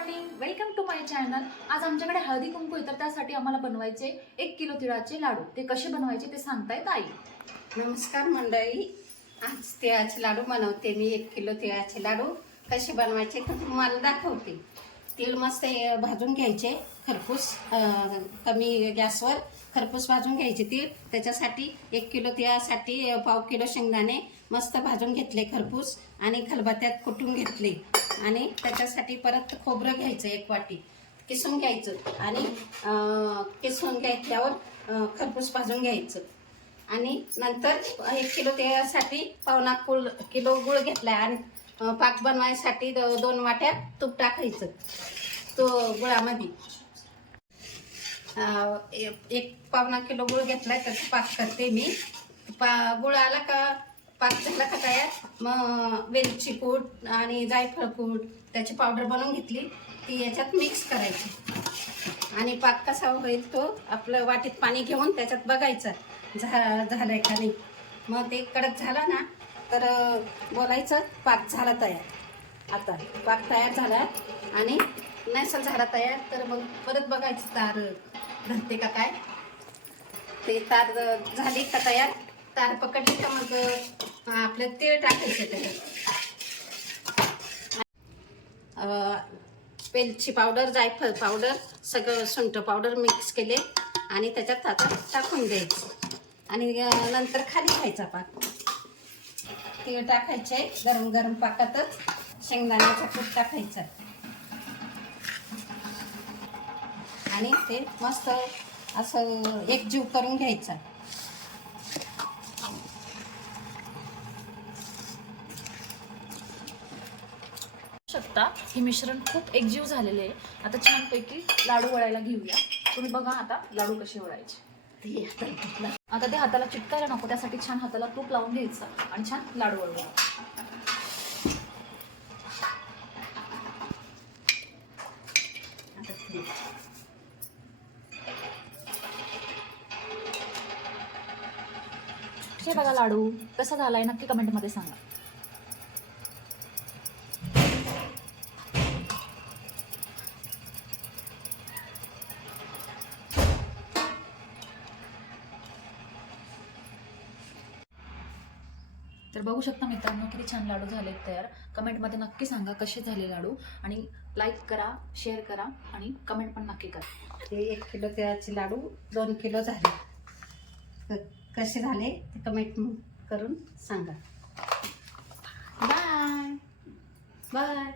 Morning, welcome to my channel. आज आमच्याकडे हळदी कुंकू आहे, तर त्यासाठी आम्हाला बनवायचे 1 किलो तिळाचे लाडू। ते कसे बनवायचे ते सांगतायत आई। नमस्कार मंडळी, आज तिळाचे लाडू बनवते मी। 1 किलो तिळाचे लाडू कसे बनवायचे ते तुम्हाला दाखवते। तीळ मस्त भाजून घ्यायचे, खरपूस कमी गॅसवर खरपूस भाजून घ्यायचे तीळ। त्याच्यासाठी 1 किलो तिळासाठी पाव किलो शेंगदाणे मस्त भाजून घेतले खरपूस आणि खलबत्त्यात कुटून घेतले। आणि त्याच्यासाठी परत खोबरं घ्यायचं 1 वाटी, किसून घ्यायचं आणि किसून घेतल्यावर खरपूस भाजून घ्यायचं। आणि नंतर 1 किलो तिळासाठी पावणा किलो गुळ घेतला आणि पाक बनवायसाठी 2 वाट्या तूप टाकायचं तो गुळामध्ये। 1 पावणा किलो गुळ घेतलाय, त्याचा पाक करते मी। गुळ आला का, पाक झाला का तयार, मग वेलची पूड आणि जायफळ पूड त्याची पावडर बनवून घेतली, ती याच्यात मिक्स करायची। आणि पाक कसा होईल तो आपलं वाटीत पाणी घेऊन त्याच्यात बघायचं झालंय का नाही। मग ते कडक झाला ना तर बोलायचं पाक झाला तयार। आता पाक तयार झाला आणि नसेल झाला तयार तर मग परत बघायचं तार धरते का काय। ते तार झाली का तयार, तार पकडली का मग आपलं तीळ टाकायचं त्याच्यात। वेलची पावडर, जायफळ पावडर, सगळं सुंठ पावडर मिक्स केले आणि त्याच्यात आता टाकून द्यायचं आणि नंतर खाली घ्यायचा पाक। तीळ टाकायचे गरम गरम पाकातच, शेंगदाण्याचा कूट टाकायचा आणि ते मस्त असं एकजीव करून घ्यायचा। शकता हे मिश्रण खूप एकजीव झालेले आहे। आता छानपैकी लाडू वळायला घेऊया। तुम्ही बघा आता लाडू कसे वळायचे। आता ते हाताला चिटकायला नको, त्यासाठी छान हाताला तूप लावून घ्यायचं आणि छान लाडू वळवा। हे बघा लाडू कसा झालाय नक्की कमेंटमध्ये सांगा। तर बघू शकता मित्रांनो किती छान लाडू झालेत तयार। कमेंटमध्ये नक्की सांगा कसे झाले लाडू, आणि लाईक करा, शेअर करा आणि कमेंट पण नक्की करा। हे 1 किलो तिळाचे लाडू 2 किलो झाले, तर कसे झाले ते कमेंट करून सांगा। Bye bye.